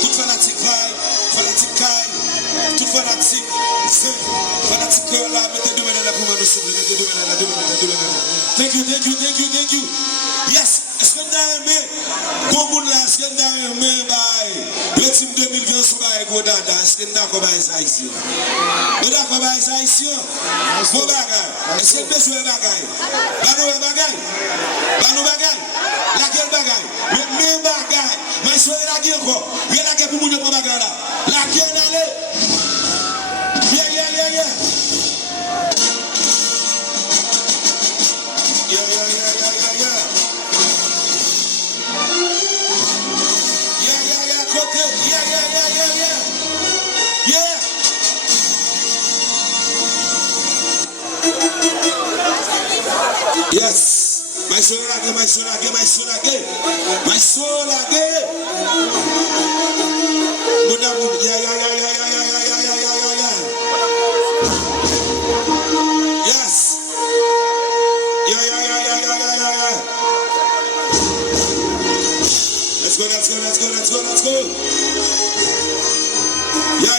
Tout fanatique caille, tout fanatique, c'est fanatique là, mettez deux mains là pour moi, monsieur, mettez deux mains là. Thank you. Yes, est-ce que vous avez aimé? Bon monde là, est-ce que vous avez aimé? Le team 2020 sur la Godada, est-ce que vous avez aimé ça ici? Vous avez aimé ça ici? Bon bagay, est-ce que vous avez besoin de bagay? Banou bagay, la gueule bagay, même bagay, mais si vous avez la gueule quoi? Il y a la gueule pour vous pour bagay là. La gueule allez. Yeah. Yes, my soul again. Yeah. Yes. Yeah. Let's go. Yeah.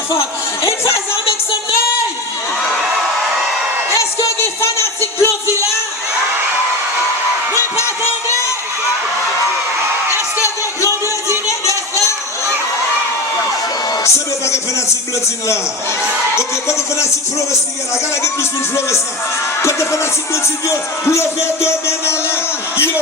my fault. Une fois, ça make some noise. Est-ce que les fanatiques bloody là? Oui, pas attendez. Est-ce que les bloody dîner de ça? C'est même pas que fanatique bloody là. Ok, quand les fanatiques flores, il y a plus de flores là. Quand les fanatiques bloody là, le verre de Benalla. Yo,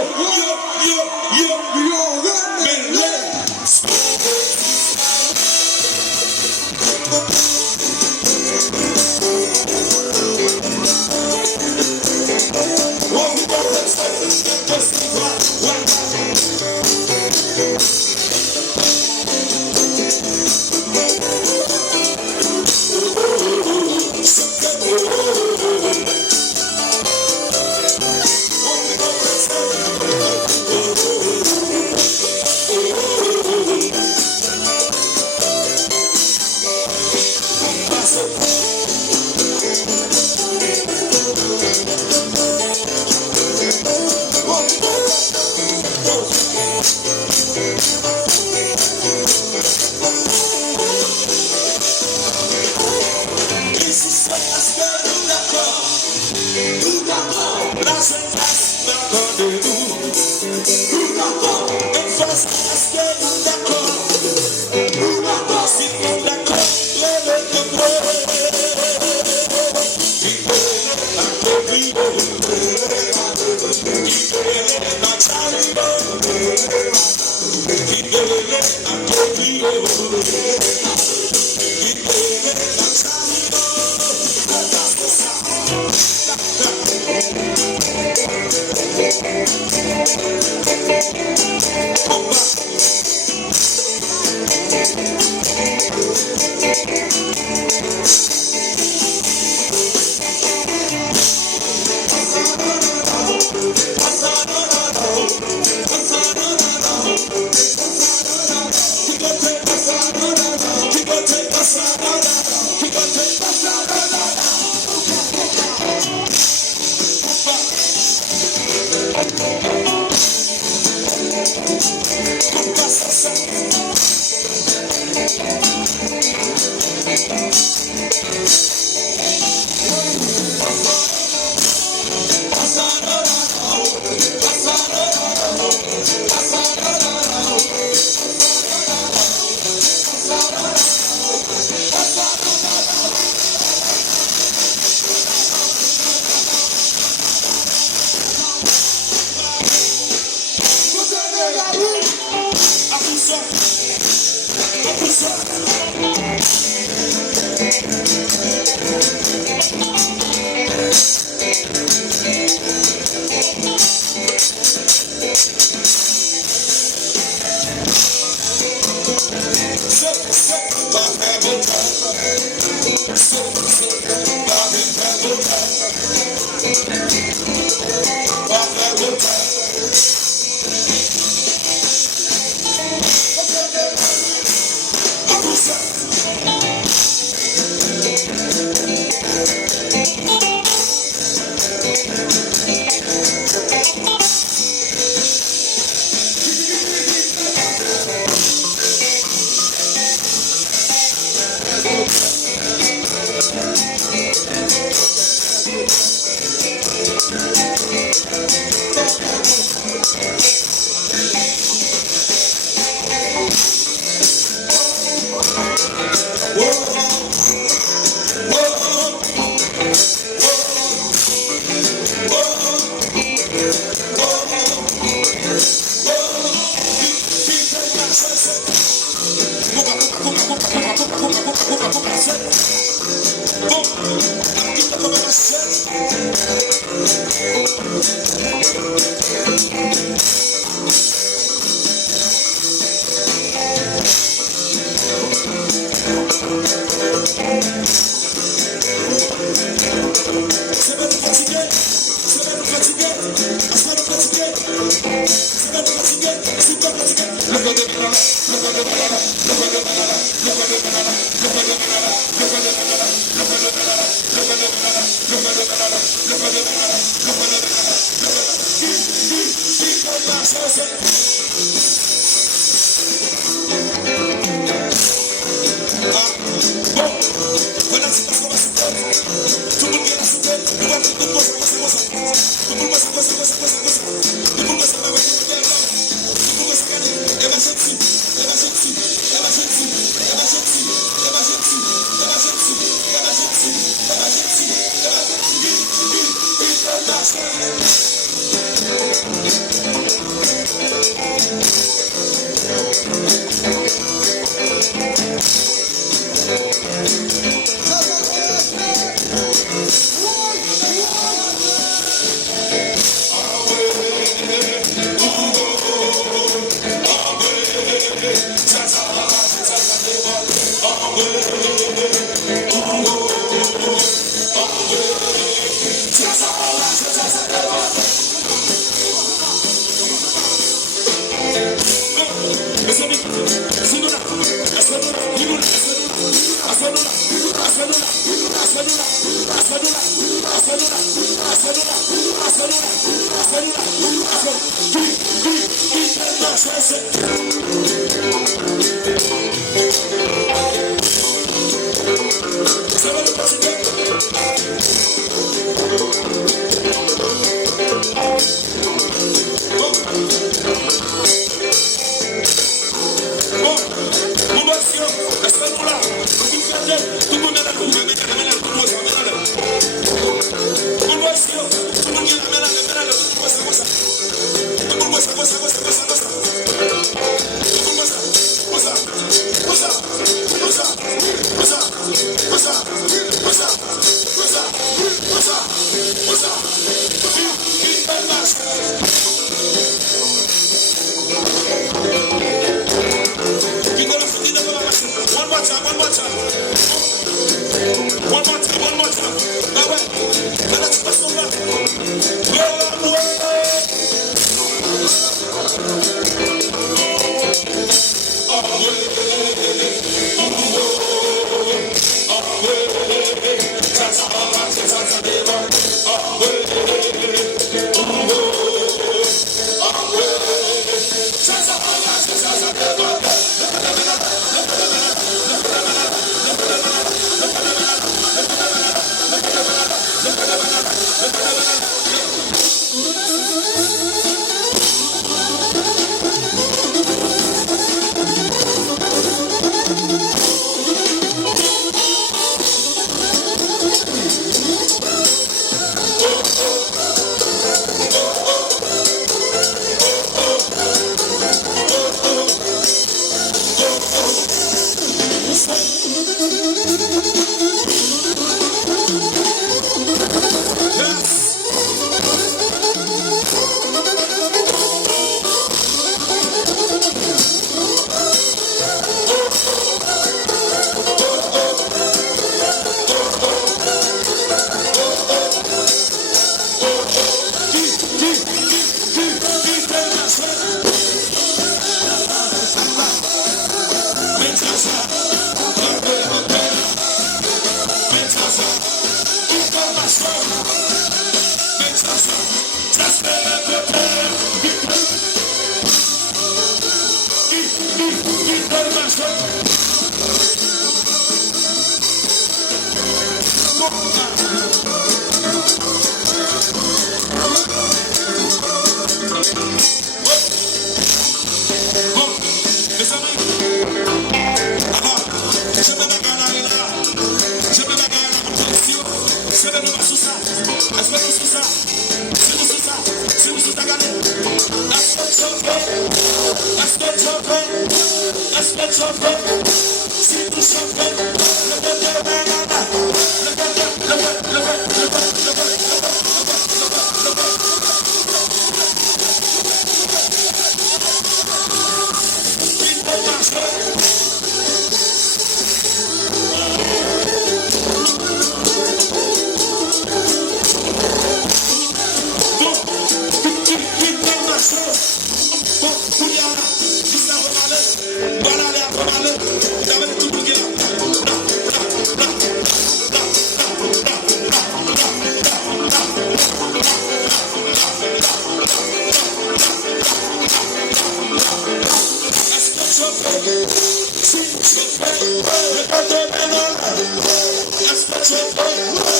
Let's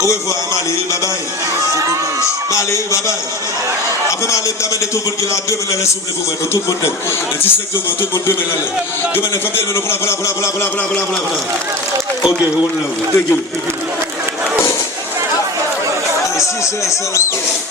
Au revoir, Malé, bye bye. Malé, bye bye. Après Malé, t'amènes tout le monde qui est là, 2 minutes, s'il vous plaît, tout le monde. Le 17 tout le monde, 2 minutes. 2 minutes, comme voilà. Ok, one love. Thank you. Si, c'est ça.